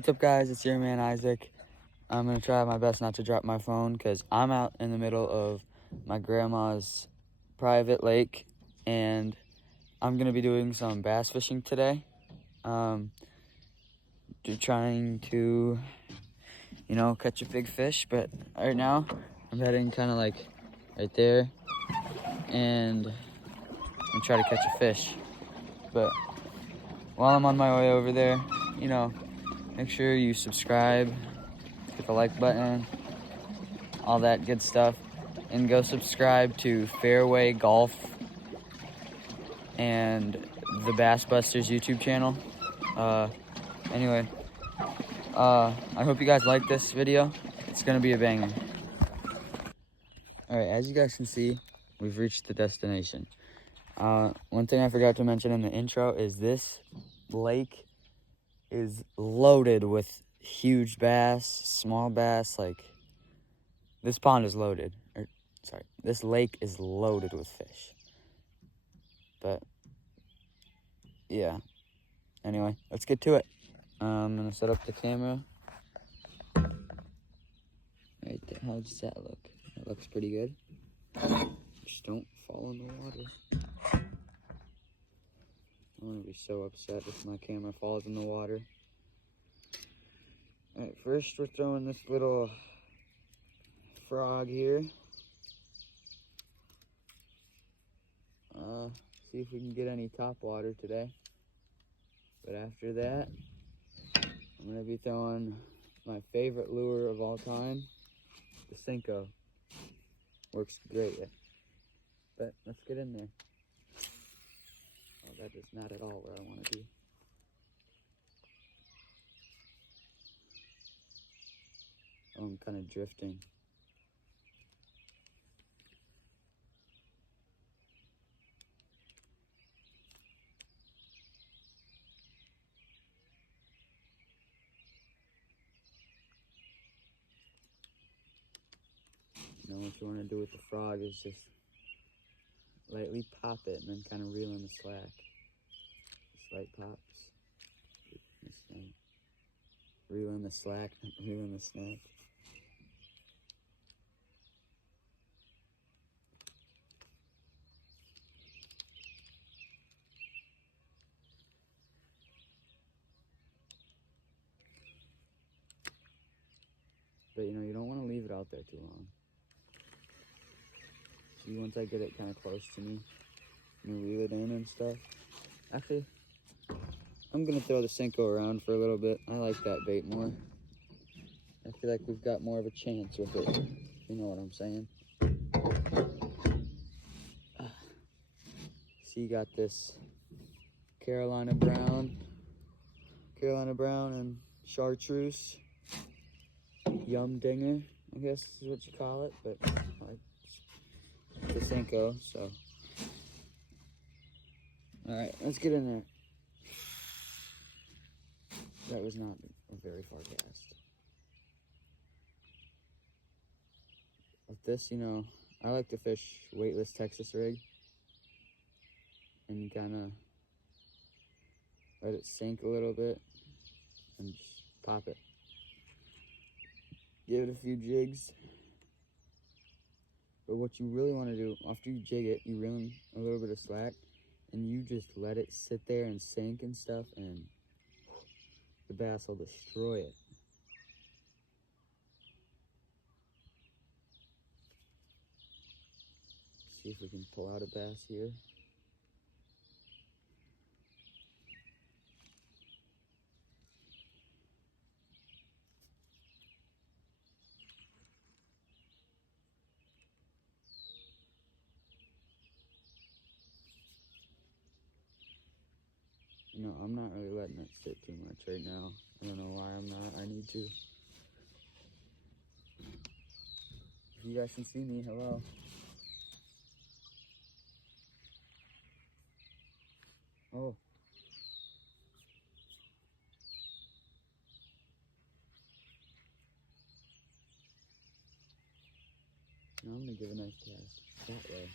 What's up, guys? It's your man Isaac. I'm gonna try my best not to drop my phone because I'm out in the middle of my grandma's private lake, and I'm gonna be doing some bass fishing today. Trying to, catch a big fish. But right now, I'm heading kind of like right there, and I'm gonna try to catch a fish. But while I'm on my way over there, make sure you subscribe, hit the like button, all that good stuff, and go subscribe to Fairway Golf and the Bass Busters YouTube channel. Anyway, I hope you guys like this video. It's gonna be a banger. All right, as you guys can see, we've reached the destination. One thing I forgot to mention in the intro is this lake is loaded with huge bass, small bass. Like, this pond is loaded. This lake is loaded with fish. But yeah, anyway, let's get to it. I'm gonna set up the camera. Right there. How does that look? It looks pretty good. Just don't fall in the water. I'm gonna be so upset if my camera falls in the water. Alright, first we're throwing this little frog here. See if we can get any top water today. But after that, I'm gonna be throwing my favorite lure of all time, the Senko. Works great. But let's get in there. Oh, that is not at all where I want to be. Oh, I'm kind of drifting. What you want to do with the frog is just lightly pop it and then kind of reel in the slack. Just light pops. Reel in the slack, reel in the snack. But you don't want to leave it out there too long. See, once I get it kind of close to me, I'm gonna reel it in and stuff. Actually, I'm gonna throw the Senko around for a little bit. I like that bait more. I feel like we've got more of a chance with it. You know what I'm saying? See, you got this Carolina Brown and chartreuse yum dinger, I guess is what you call it, but like the Senko. So, all right, let's get in there. That was not a very far cast. With this, I like to fish weightless Texas rig and kind of let it sink a little bit and just pop it. Give it a few jigs. But what you really want to do, after you jig it, you reel in a little bit of slack and you just let it sit there and sink and stuff, and the bass will destroy it. See if we can pull out a bass here. I'm not really letting it sit too much right now. I don't know why I'm not. I need to. If you guys can see me, hello. Oh. Now I'm gonna give a nice cast that way.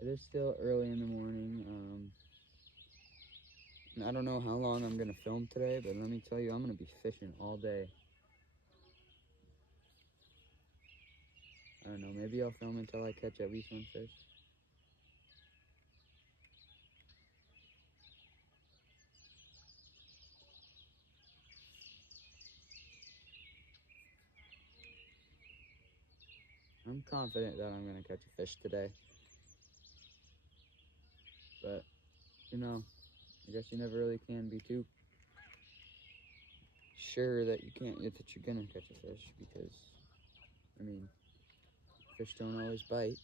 It is still early in the morning. And I don't know how long I'm gonna film today, but let me tell you, I'm gonna be fishing all day. I don't know, maybe I'll film until I catch at least one fish. I'm confident that I'm gonna catch a fish today. But, you know, I guess you never really can be too sure that you're gonna catch a fish, because, I mean, fish don't always bite.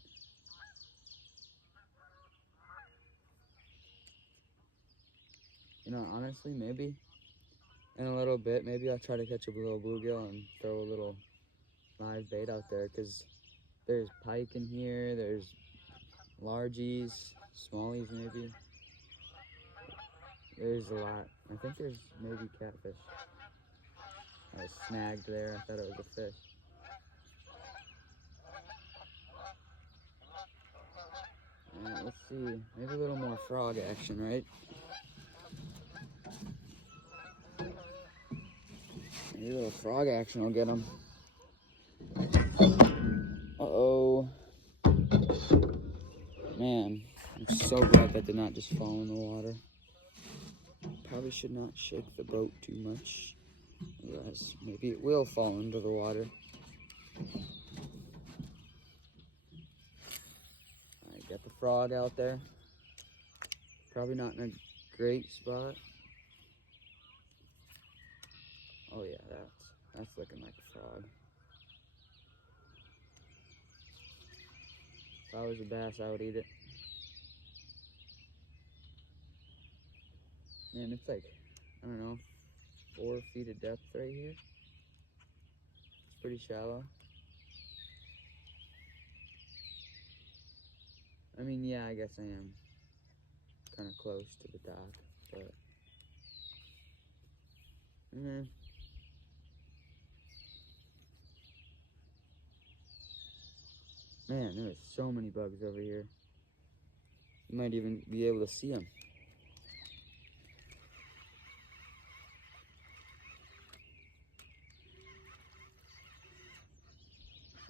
You know, honestly, maybe in a little bit, maybe I'll try to catch a little bluegill and throw a little live bait out there, because there's pike in here, there's largies, smallies maybe. There's a lot. I think there's maybe catfish. I was snagged there. I thought it was a fish. Alright, let's see. Maybe a little more frog action, right? Maybe a little frog action will get them. Uh-oh. Man, I'm so glad that did not just fall in the water. Probably should not shake the boat too much. Otherwise, maybe it will fall into the water. Alright, got the frog out there. Probably not in a great spot. Oh yeah, that's looking like a frog. If I was a bass, I would eat it. Man, it's like, I don't know, 4 feet of depth right here. It's pretty shallow. I mean, yeah, I guess I am kind of close to the dock, but man, there's so many bugs over here. You might even be able to see them.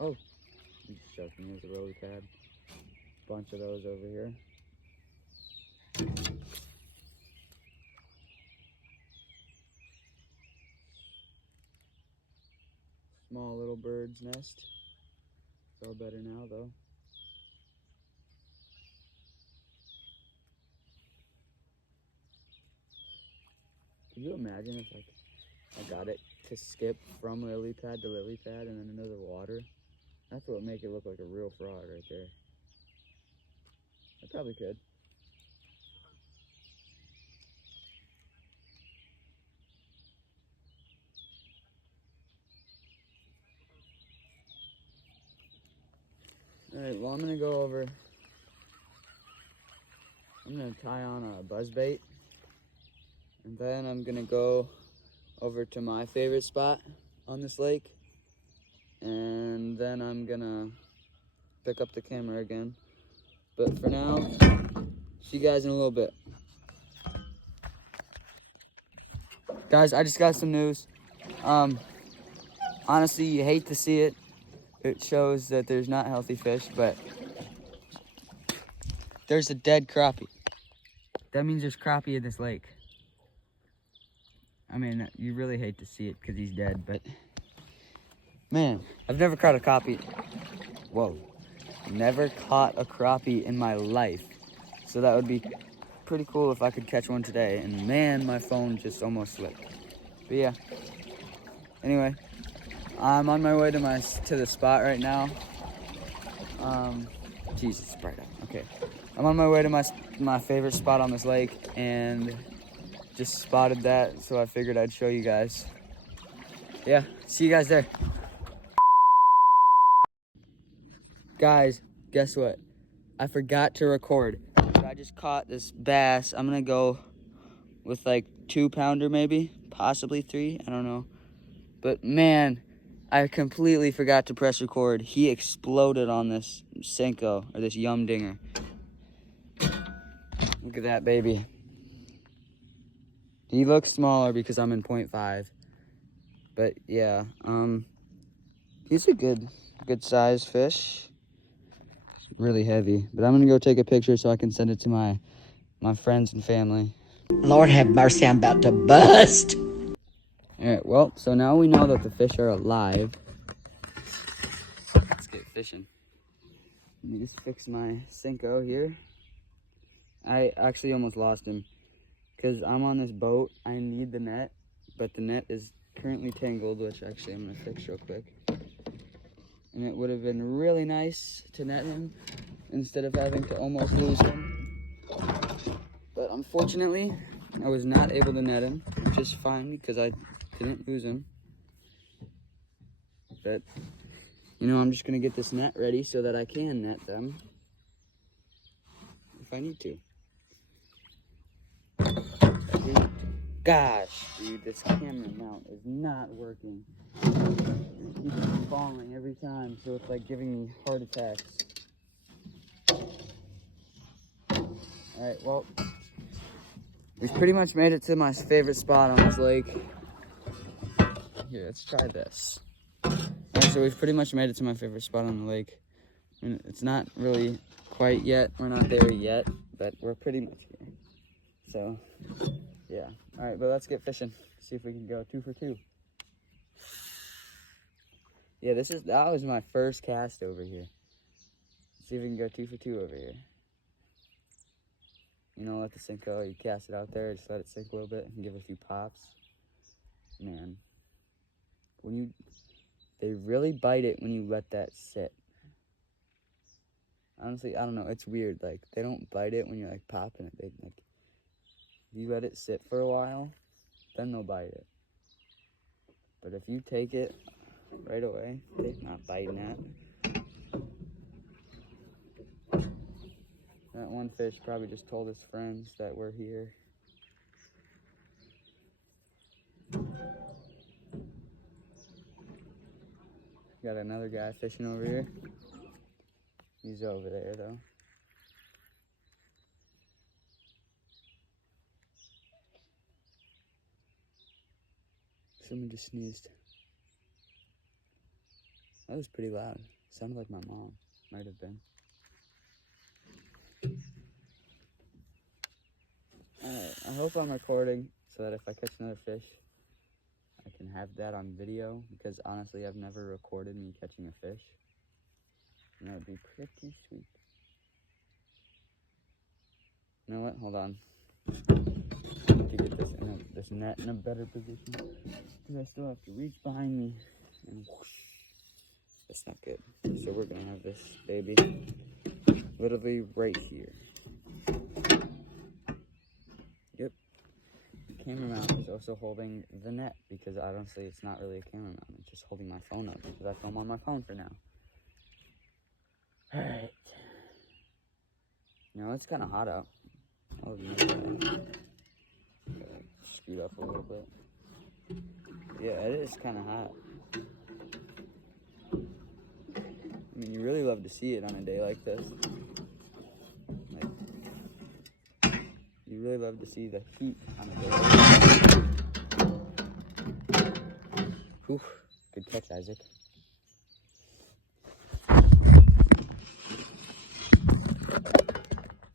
Oh, I'm just joking. There's a lily pad. Bunch of those over here. Small little bird's nest. It's all better now, though. Could you imagine if like I got it to skip from lily pad to lily pad and then into the water? That's what would make it look like a real frog right there. I probably could. Alright, well, I'm gonna go over. I'm gonna tie on a buzz bait, and then I'm gonna go over to my favorite spot on this lake, and then I'm gonna pick up the camera again. But for now, see you guys in a little bit. Guys, I just got some news. Honestly, you hate to see it. It shows that there's not healthy fish, but there's a dead crappie. That means there's crappie in this lake. I mean, you really hate to see it because he's dead, but man, I've never caught a crappie. Whoa. Never caught a crappie in my life. So that would be pretty cool if I could catch one today. And man, my phone just almost slipped. But yeah. Anyway, I'm on my way to the spot right now. Jesus, it's bright out. Okay. I'm on my way to my favorite spot on this lake, and just spotted that, so I figured I'd show you guys. Yeah, see you guys there. Guys, guess what? I forgot to record. But I just caught this bass. I'm gonna go with like 2-pounder maybe, possibly 3, I don't know. But man, I completely forgot to press record. He exploded on this Senko, or this Yum Dinger. Look at that baby. He looks smaller because I'm in 0.5. But yeah, he's a good sized fish. Really heavy. But I'm gonna go take a picture so I can send it to my friends and family. Lord have mercy, I'm about to bust. Alright, well, so now we know that the fish are alive. Let's get fishing. Let me just fix my Senko here. I actually almost lost him because I'm on this boat. I need the net, but the net is currently tangled, which actually I'm gonna fix real quick. And it would have been really nice to net him instead of having to almost lose him. But unfortunately, I was not able to net him, which is fine because I didn't lose him. But, you know, I'm just gonna get this net ready so that I can net them if I need to. Gosh, dude, this camera mount is not working. It keeps falling every time, so it's like giving me heart attacks. Alright, well, we've pretty much made it to my favorite spot on this lake. Here, let's try this. Alright, so we've pretty much made it to my favorite spot on the lake. And it's not really quite yet, we're not there yet, but we're pretty much here. So, yeah. Alright, but let's get fishing. See if we can go 2 for 2. Yeah, that was my first cast over here. See if we can go 2 for 2 over here. You know, let the Senko, you cast it out there, just let it sink a little bit and give it a few pops. Man, they really bite it when you let that sit. Honestly, I don't know, it's weird. Like, they don't bite it when you're like popping it. You let it sit for a while, then they'll bite it. But if you take it right away, they're not biting that. That one fish probably just told his friends that we're here. Got another guy fishing over here. He's over there though. Someone just sneezed. That was pretty loud. Sounded like my mom. Might have been. Alright, I hope I'm recording so that if I catch another fish, I can have that on video, because honestly, I've never recorded me catching a fish. And that would be pretty sweet. You know what? Hold on. I need to get this net in a better position, because I still have to reach behind me and whoosh. That's not good. So we're gonna have this baby literally right here. Yep. The camera mount is also holding the net, because honestly it's not really a camera mount. It's just holding my phone up because I film on my phone for now. Alright. You know, it's kind of hot out. I'll admit that. Scoot up a little bit. Yeah, it is kind of hot. I mean, you really love to see it on a day like this. Like, you really love to see the heat on a day like this. Whew, good catch, Isaac.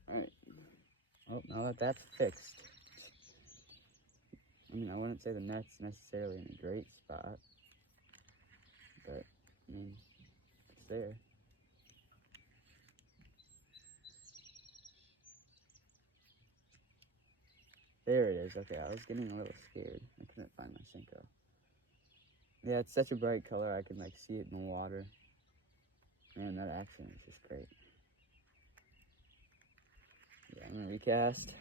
Alright. Well, now that that's fixed, I mean, I wouldn't say the net's necessarily in a great spot, but, I mean, it's there. There it is. Okay, I was getting a little scared. I couldn't find my Senko. Yeah, it's such a bright color, I can, like, see it in the water. Man, that action is just great. Yeah, I'm gonna recast.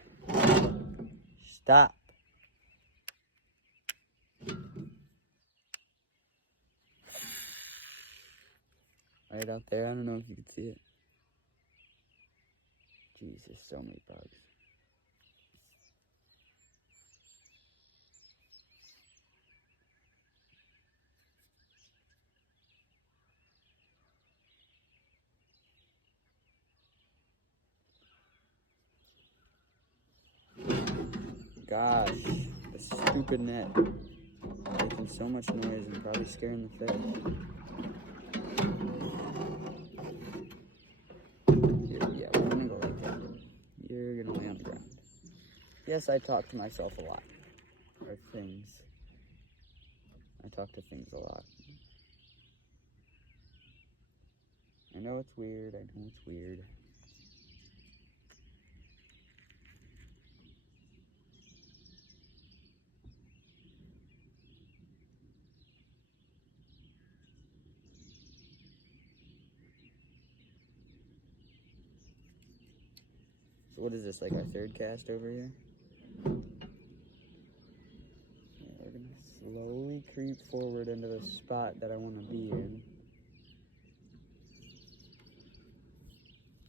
Stop. Right out there, I don't know if you can see it. Jesus, so many bugs. gosh, the stupid net. Making so much noise and probably scaring the fish. Yeah, we're gonna go like that. You're gonna lay on the ground. Yes, I talk to myself a lot. Or things. I talk to things a lot. I know it's weird, I know it's weird. So what is this, like our third cast over here? Yeah, we're gonna slowly creep forward into the spot that I want to be in.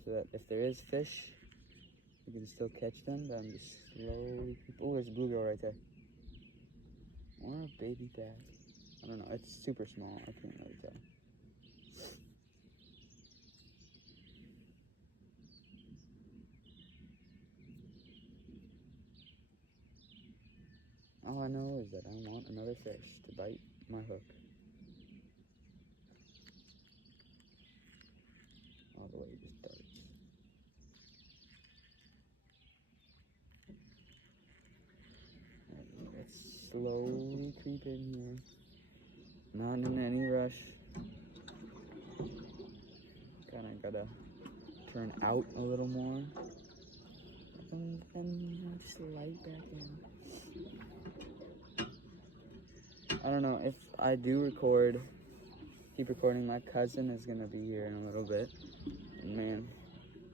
So that if there is fish, we can still catch them, but I'm just slowly creep. Oh, there's a bluegill right there. Or a baby bass. I don't know, it's super small, I can't really tell. All I know is that I want another fish to bite my hook. All the way it just darts. Let's slowly creep in here. Not in any rush. Kinda gotta turn out a little more. And then just light back in. I don't know, if I do record, keep recording, my cousin is gonna be here in a little bit. And man,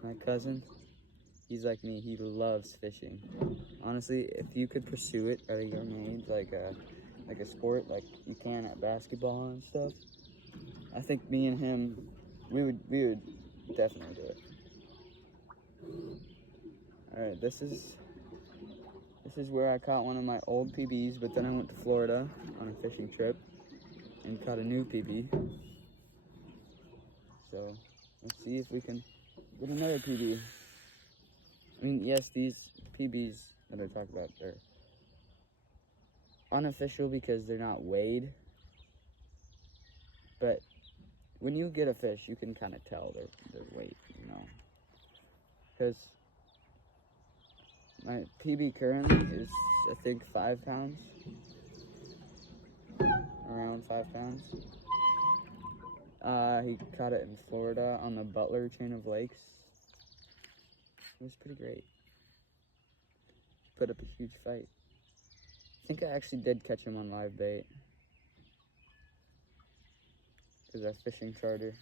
my cousin, he's like me, he loves fishing. Honestly, if you could pursue it at a young age, like a sport, like you can at basketball and stuff, I think me and him, we would definitely do it. Alright, this is where I caught one of my old PBs, but then I went to Florida on a fishing trip and caught a new PB. So let's see if we can get another PB. I mean, yes, these PBs that I talk about, they're unofficial because they're not weighed. But when you get a fish, you can kind of tell their weight, you know. Because my PB currently is, I think, 5 pounds. Around 5 pounds. He caught it in Florida on the Butler chain of lakes. It was pretty great. Put up a huge fight. I think I actually did catch him on live bait. Because that's fishing charter.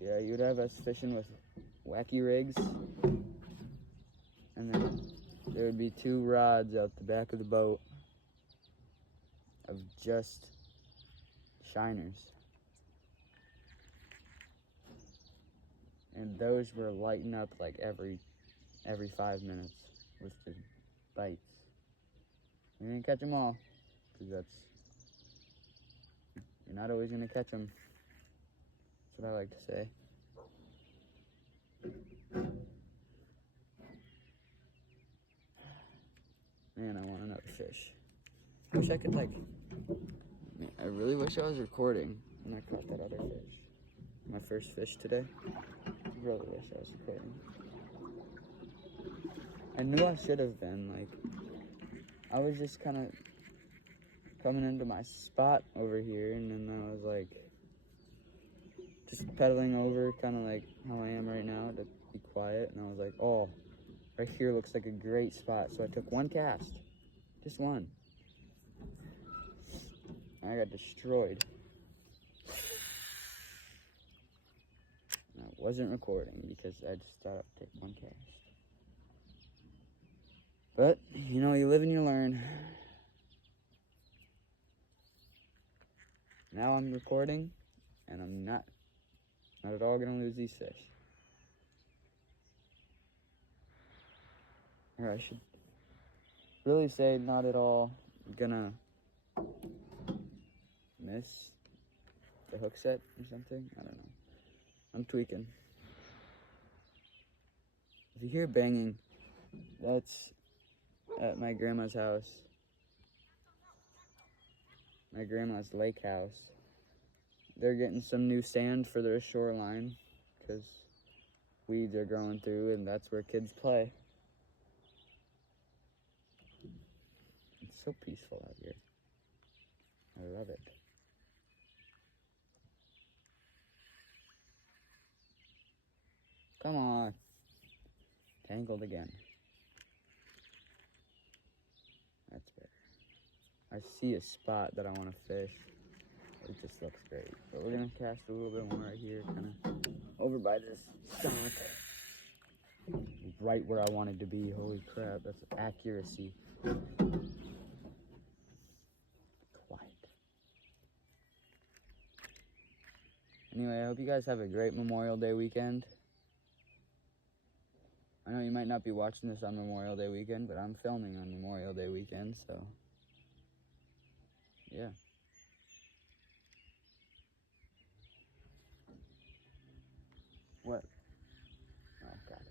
Yeah, you'd have us fishing with wacky rigs. And then there would be 2 rods out the back of the boat of just shiners. And those were lighting up like every 5 minutes with the bites. We didn't catch them all, because you're not always gonna catch them. That's what I like to say. Man, I want another fish. I wish I could I really wish I was recording when I caught that other fish. My first fish today. I really wish I was recording. I knew I should have been, I was just kind of coming into my spot over here, and then I was just pedaling over, kind of like how I am right now, to be quiet, and I was like, oh, right here looks like a great spot, so I took 1 cast, just 1. I got destroyed. And I wasn't recording because I just thought I'd take 1 cast. But, you know, you live and you learn. Now I'm recording, and I'm not at all gonna lose these fish. Or I should really say not at all gonna miss the hook set or something. I don't know. I'm tweaking. If you hear banging, That's at my grandma's house. My grandma's lake house. They're getting some new sand for their shoreline because weeds are growing through, and that's where kids play. It's so peaceful out here. I love it. Come on. Tangled again. That's better. I see a spot that I want to fish. It just looks great. But we're going to cast a little bit more right here, kind of over by this dock. Right where I wanted to be. Holy crap, that's accuracy. Quiet. Anyway, I hope you guys have a great Memorial Day weekend. I know you might not be watching this on Memorial Day weekend, but I'm filming on Memorial Day weekend, so yeah. What? Oh, God.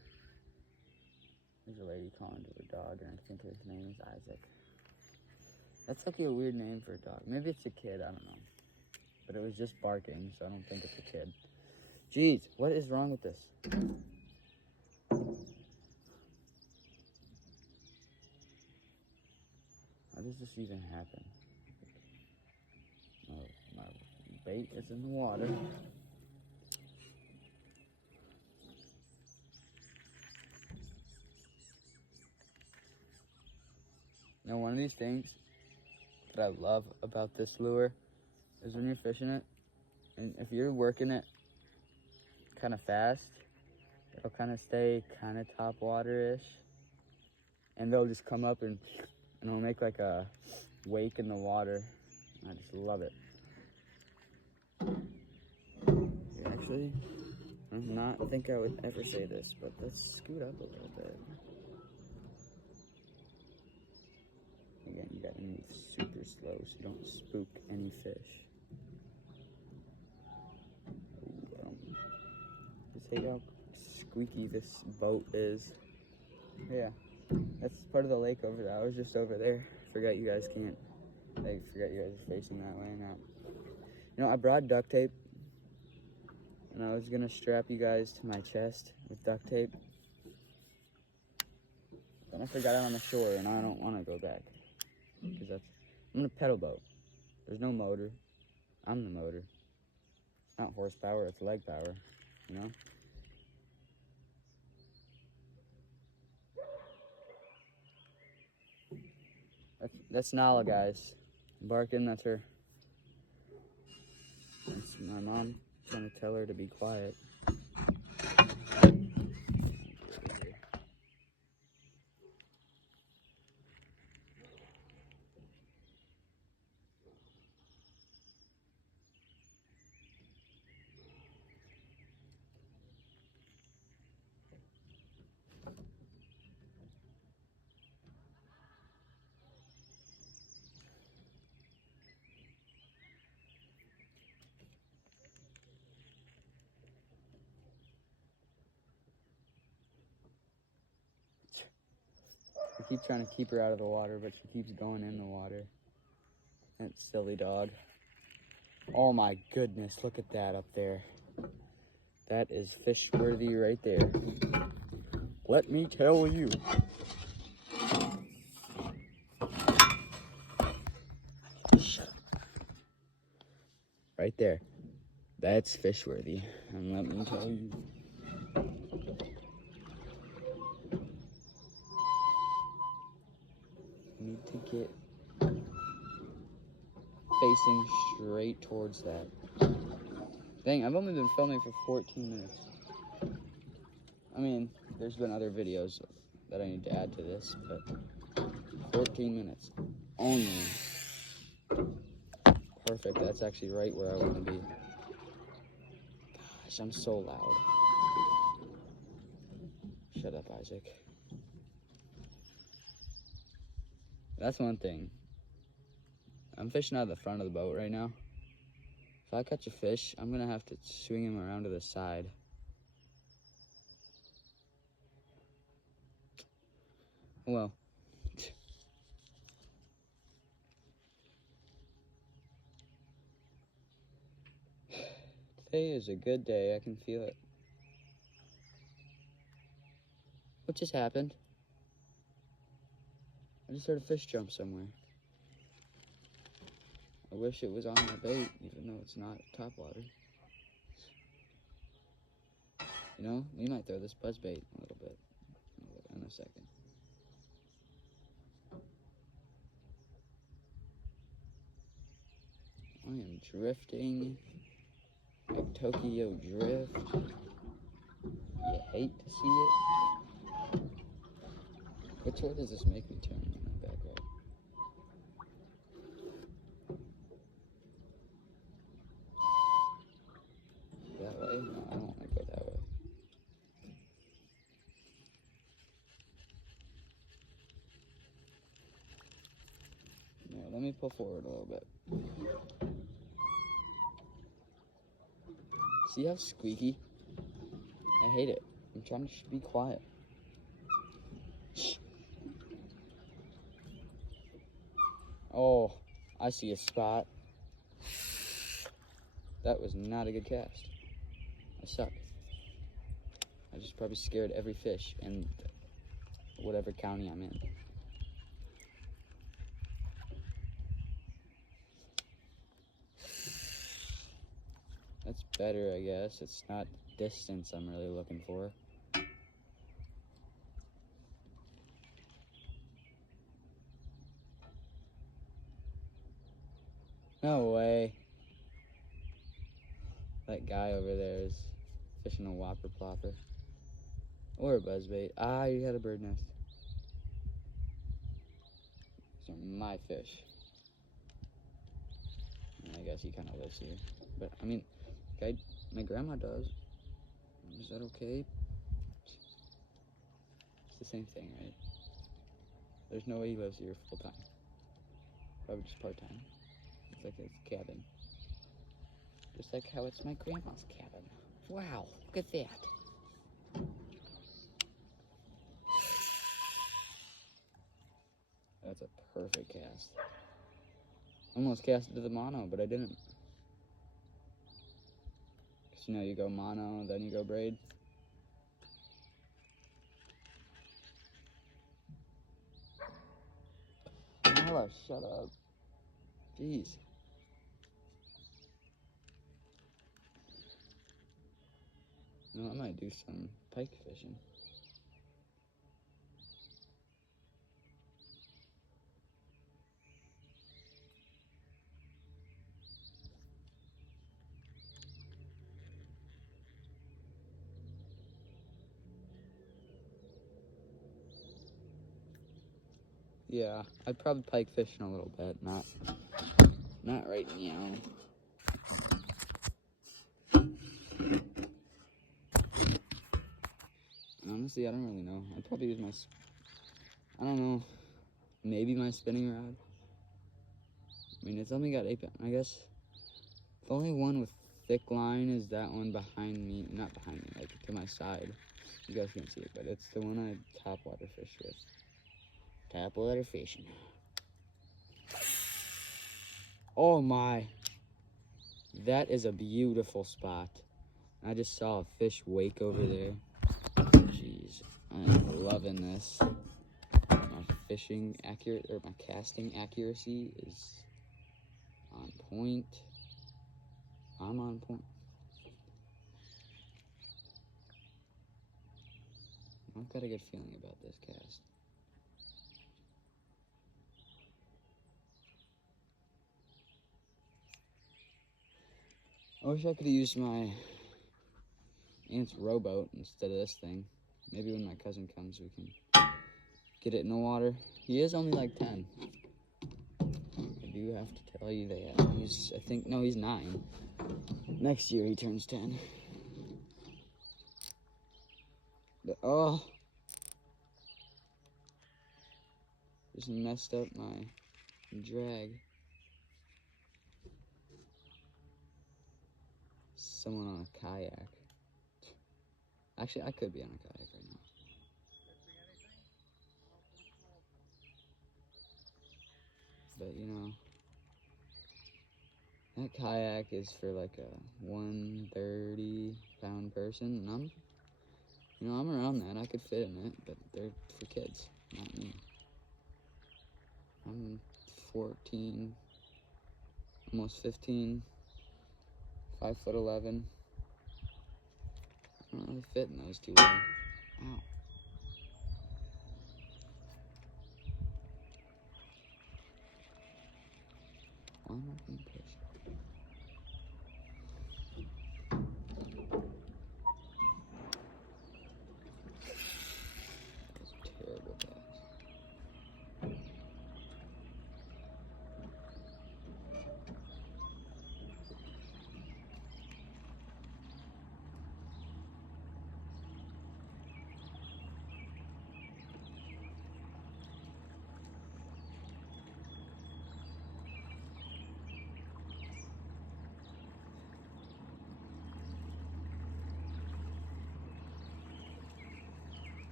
There's a lady calling to her dog, and I think his name is Isaac. That's like a weird name for a dog. Maybe it's a kid, I don't know. But it was just barking, so I don't think it's a kid. Jeez, what is wrong with this? How does this even happen? My bait is in the water. Now, one of these things that I love about this lure is when you're fishing it, and if you're working it kind of fast, it'll kind of stay kind of top water-ish, and they'll just come up and it'll make like a wake in the water. I just love it. Actually, I do not think I would ever say this, but let's scoot up a little bit. Again, you gotta move super slow so you don't spook any fish. Just hate how squeaky this boat is. Yeah, that's part of the lake over there. I was just over there. Forgot you guys can't. I forgot you guys are facing that way now. You know, I brought duct tape, and I was gonna strap you guys to my chest with duct tape. Then I forgot it on the shore, and I don't want to go back because I'm in a pedal boat. There's no motor. I'm the motor. It's not horsepower, it's leg power, you know? That's Nala, guys. Barking, that's her. That's my mom trying to tell her to be quiet. I keep trying to keep her out of the water, but she keeps going in the water. That silly dog. Oh my goodness, look at that up there. That is fish worthy right there. Let me tell you. Shut up. Right there. That's fish worthy. And let me tell you. Need to get facing straight towards that. Dang, I've only been filming for 14 minutes. I mean, there's been other videos that I need to add to this, but 14 minutes only. Perfect, that's actually right where I want to be. Gosh, I'm so loud. Shut up, Isaac. That's one thing. I'm fishing out of the front of the boat right now. If I catch a fish, I'm gonna have to swing him around to the side. Well, today is a good day. I can feel it. What just happened? I just heard a fish jump somewhere. I wish it was on my bait, even though it's not topwater. You know, we might throw this buzzbait a little bit in a second. I am drifting like Tokyo Drift. You hate to see it. Which way does this make me turn in my back right? That way? No, I don't want to go that way. No, let me pull forward a little bit. See how squeaky? I hate it. I'm trying to be quiet. Oh, I see a spot. That was not a good cast. I suck. I just probably scared every fish in whatever county I'm in. That's better, I guess. It's not distance I'm really looking for. No way. That guy over there is fishing a whopper plopper. Or a buzzbait. Ah, you had a bird nest. These are my fish. I guess he kind of lives here. But, I mean, my grandma does. Is that okay? It's the same thing, right? There's no way he lives here full time. Probably just part time. It's like his cabin. Just like how it's my grandma's cabin. Wow, look at that. That's a perfect cast. Almost cast it to the mono, but I didn't. Because you know, you go mono, then you go braid. Nala, shut up. Jeez. No, I might do some pike fishing. Yeah, I'd probably pike fish in a little bit, not right now. Honestly, I don't really know. I'd probably use I don't know, maybe my spinning rod. I mean, it's only got 8 pounds. I guess the only one with thick line is that one behind me. Not behind me, like to my side. You guys can't see it, but it's the one I topwater fish with. Topwater fishing. Oh my. That is a beautiful spot. I just saw a fish wake over there. Jeez, I'm loving this. My casting accuracy is on point. I'm on point. I've got a good feeling about this cast. I wish I could have used my aunt's rowboat instead of this thing. Maybe when my cousin comes, we can get it in the water. He is only like 10. I do have to tell you that. He's 9. Next year he turns 10. But, oh. Just messed up my drag. Someone on a kayak. Actually, I could be on a kayak right now. but you know, that kayak is for like a 130-pound person, and I'm around that. I could fit in it, but they're for kids, not me. I'm 14, almost 15, 5'11". I don't really fit in those too well. Ow. Why am I being pushed? That was a terrible pass.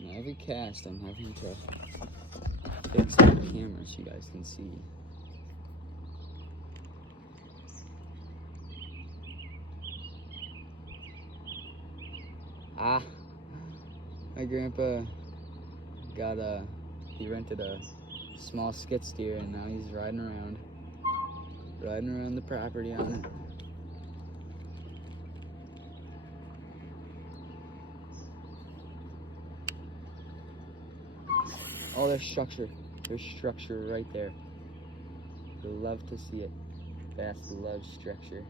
Now every cast I'm having to fix the camera so you guys can see. My grandpa he rented a small skid steer, and now he's riding around the property on it. Oh, there's structure right there. They love to see it. Bass love structure.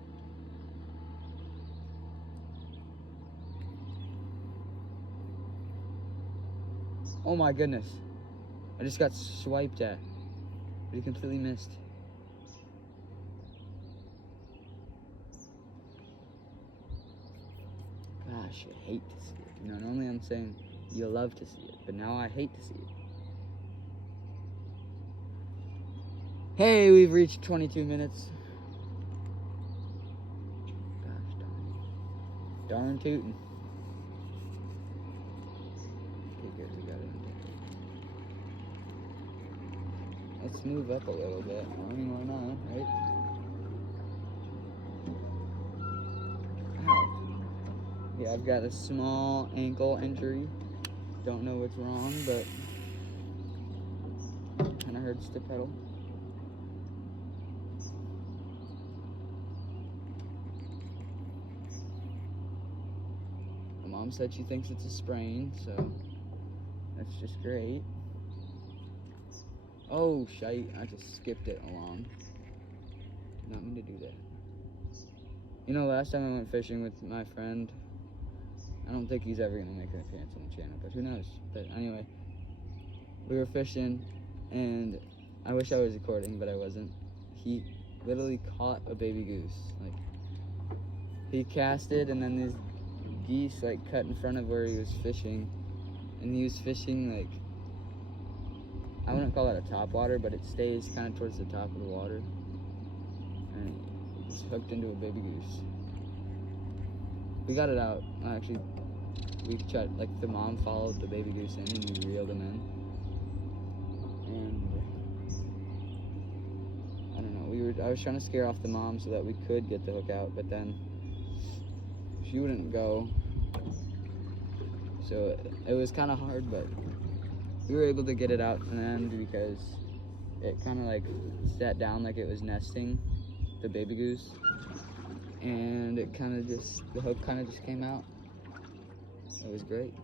Oh my goodness. I just got swiped at. But he completely missed. Gosh, I hate to see it. You know, normally I'm saying you love to see it, but now I hate to see it. Hey, we've reached 22 minutes. Gosh darn tootin'. Okay, good, we got it. Let's move up a little bit. I mean, why not, right? Ow. Yeah, I've got a small ankle injury. Don't know what's wrong, but kind of hurts to pedal. My mom said she thinks it's a sprain, so that's just great. Oh, shite, I just skipped it along. Did not mean to do that. You know, last time I went fishing with my friend, I don't think he's ever gonna make an appearance on the channel, but who knows? But anyway, we were fishing, and I wish I was recording, but I wasn't. He literally caught a baby goose. Like, he casted, and then these geese like cut in front of where he was fishing, and he was fishing like, I wouldn't call it a top water, but it stays kind of towards the top of the water, and it's hooked into a baby goose. We got it out. Actually, we tried, like, the mom followed the baby goose in, and we reeled him in. And I don't know, I was trying to scare off the mom so that we could get the hook out, but then she wouldn't go. So it was kind of hard, but we were able to get it out in the end because it kind of like sat down like it was nesting the baby goose, and it kind of just, the hook kind of just came out. It was great.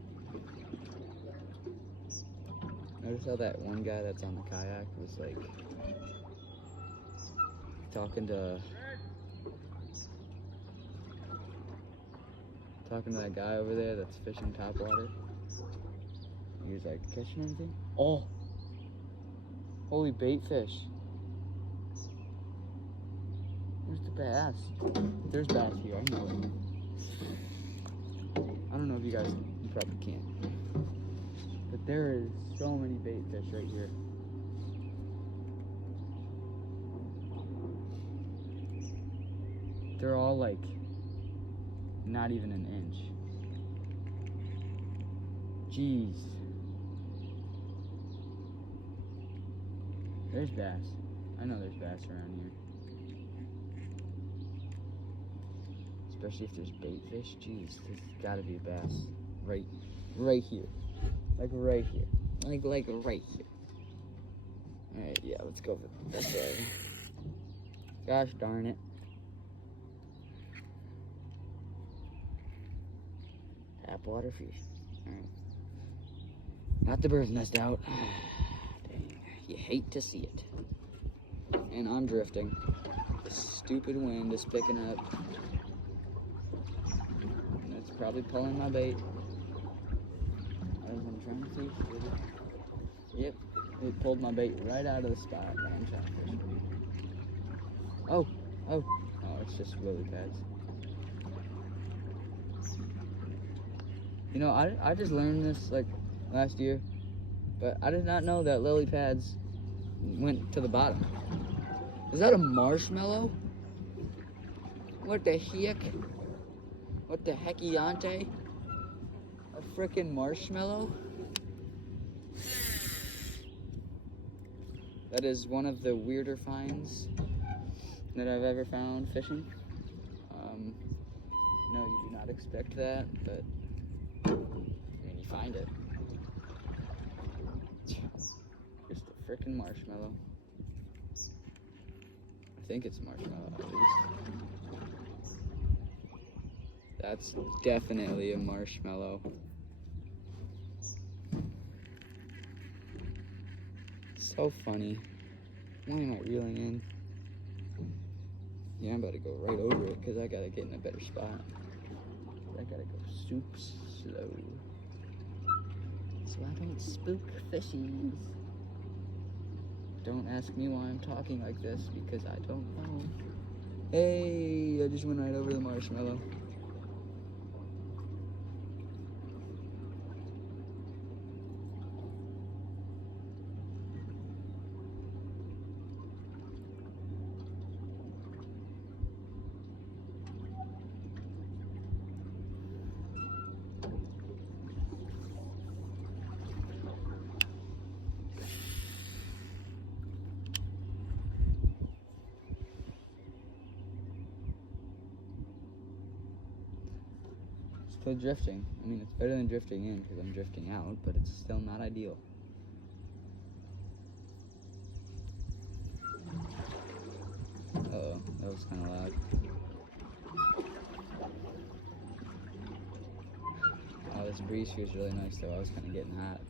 Notice how that one guy that's on the kayak was like talking to that guy over there that's fishing topwater. He was like, catching anything? Oh! Holy bait fish. Where's the bass? There's bass here, I know it. I don't know if you guys, you probably can't. But there is so many bait fish right here. they're all like not even an inch. Jeez. There's bass. I know there's bass around here. Especially if there's bait fish. Jeez, there's gotta be a bass. Right here. Like right here. Like right here. Alright, yeah, let's go for this way. Gosh darn it. Tapwater fish. Alright. Got the bird's nest out. Dang. You hate to see it. And I'm drifting. The stupid wind is picking up. And it's probably pulling my bait. As I'm trying to see. Yep. It pulled my bait right out of the spot that I'm trying to fish. Oh, it's just lily pads. You know, I just learned this like last year, but I did not know that lily pads went to the bottom. Is that a marshmallow? What the heck? What the heckiyante? A frickin' marshmallow? That is one of the weirder finds that I've ever found fishing. No, you do not expect that, but I mean, you find it. Just a frickin' marshmallow. I think it's marshmallow, at least. That's definitely a marshmallow. So funny. Why am I reeling in? Yeah, I'm about to go right over it because I gotta get in a better spot. I gotta go super slow so I don't spook fishies. Don't ask me why I'm talking like this because I don't know. Hey, I just went right over the marshmallow. Still drifting. I mean, it's better than drifting in because I'm drifting out, but it's still not ideal. Uh-oh, that was kind of loud. Oh, this breeze feels really nice though. I was kind of getting hot.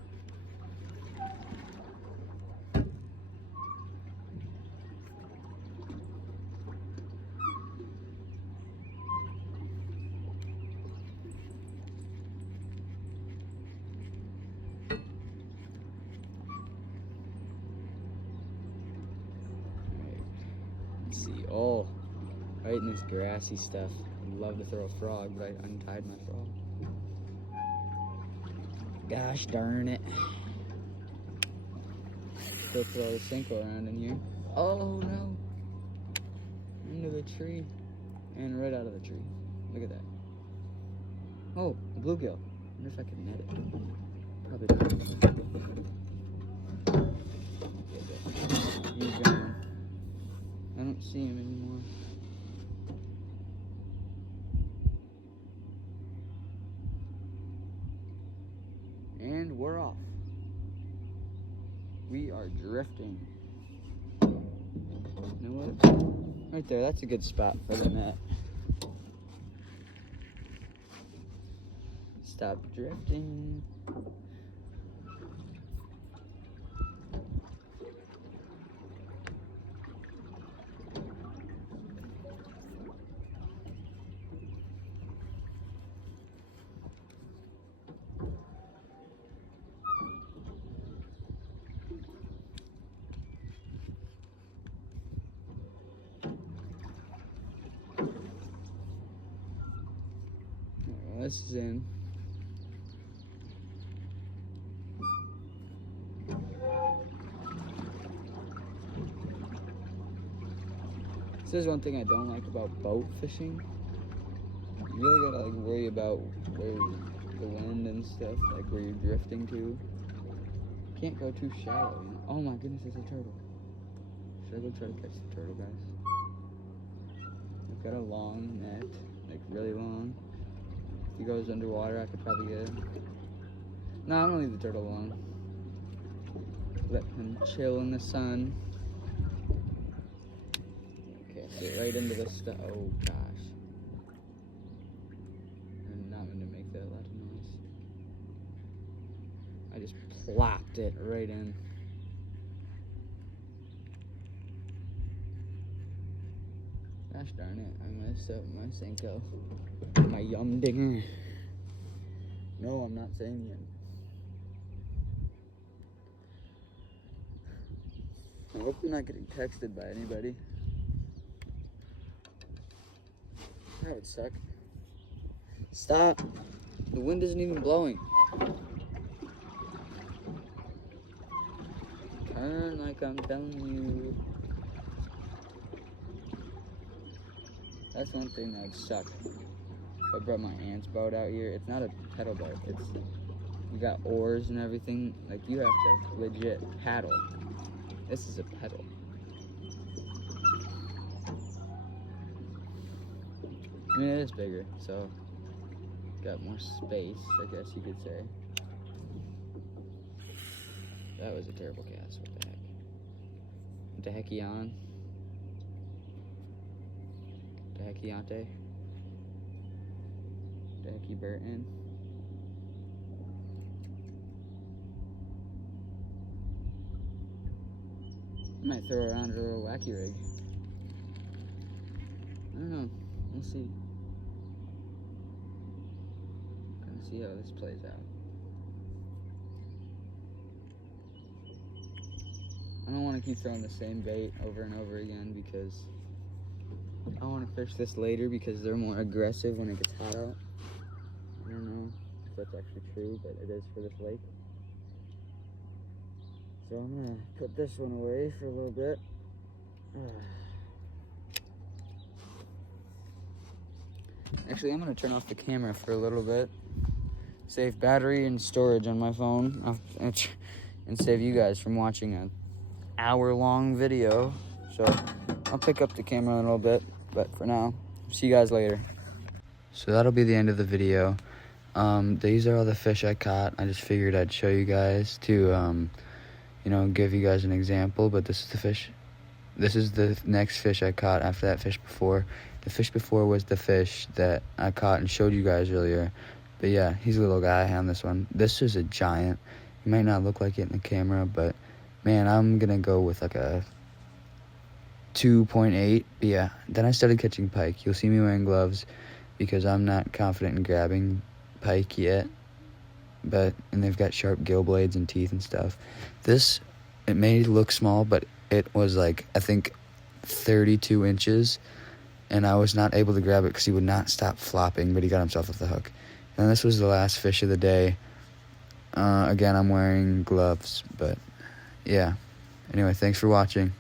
See, oh, right in this grassy stuff. I'd love to throw a frog, but I untied my frog. Gosh darn it. Still throw the Senko around in here. Oh no. Into the tree. And right out of the tree. Look at that. Oh, a bluegill. I wonder if I can net it. Probably not. He's gone. I don't see him anymore. And we're off. We are drifting. You know what? Right there, that's a good spot for the net. Stop drifting. This is in. This is one thing I don't like about boat fishing. You really gotta like worry about where the wind and stuff, like where you're drifting to. You can't go too shallow, you know? Oh my goodness, it's a turtle. Should I go try to catch the turtle, guys? I've got a long net, like really long. If he goes underwater, I could probably get him. No, I'm gonna leave the turtle alone. Let him chill in the sun. Okay, sit right into the stuff. Oh gosh. I'm not gonna make that loud noise. I just plopped it right in. Gosh darn it, I messed up my Senko. My yum dinger. No, I'm not saying yum. I hope you're not getting texted by anybody. That would suck. Stop. The wind isn't even blowing. Turn like I'm telling you. That's one thing that would suck. If I brought my aunt's boat out here, it's not a pedal boat. It's, you got oars and everything. Like, you have to legit paddle. This is a pedal. I mean, it is bigger, so got more space, I guess you could say. That was a terrible cast. What the heck? What the heck, Eon? The heck, Eonte? The heck, Burton? I might throw around a little wacky rig. I don't know. We'll see. Gonna see how this plays out. I don't want to keep throwing the same bait over and over again because I want to fish this later because they're more aggressive when it gets hot out. I don't know if that's actually true, but it is for this lake. So I'm gonna put this one away for a little bit. Actually, I'm gonna turn off the camera for a little bit. Save battery and storage on my phone. And save you guys from watching an hour-long video. So I'll pick up the camera in a little bit. But for now, see you guys later. So that'll be the end of the video. These are all the fish I caught. I just figured I'd show you guys to, you know, give you guys an example. But this is the fish. This is the next fish I caught after that fish before. The fish before was the fish that I caught and showed you guys earlier. But yeah, he's a little guy on this one. This is a giant. He might not look like it in the camera, but man, I'm gonna go with like a 2.8. But yeah, then I started catching pike. You'll see me wearing gloves because I'm not confident in grabbing pike yet. And they've got sharp gill blades and teeth and stuff. This, it may look small, but it was like, I think 32 inches. And I was not able to grab it because he would not stop flopping, but he got himself off the hook. And this was the last fish of the day. Again, I'm wearing gloves, but yeah. Anyway, thanks for watching.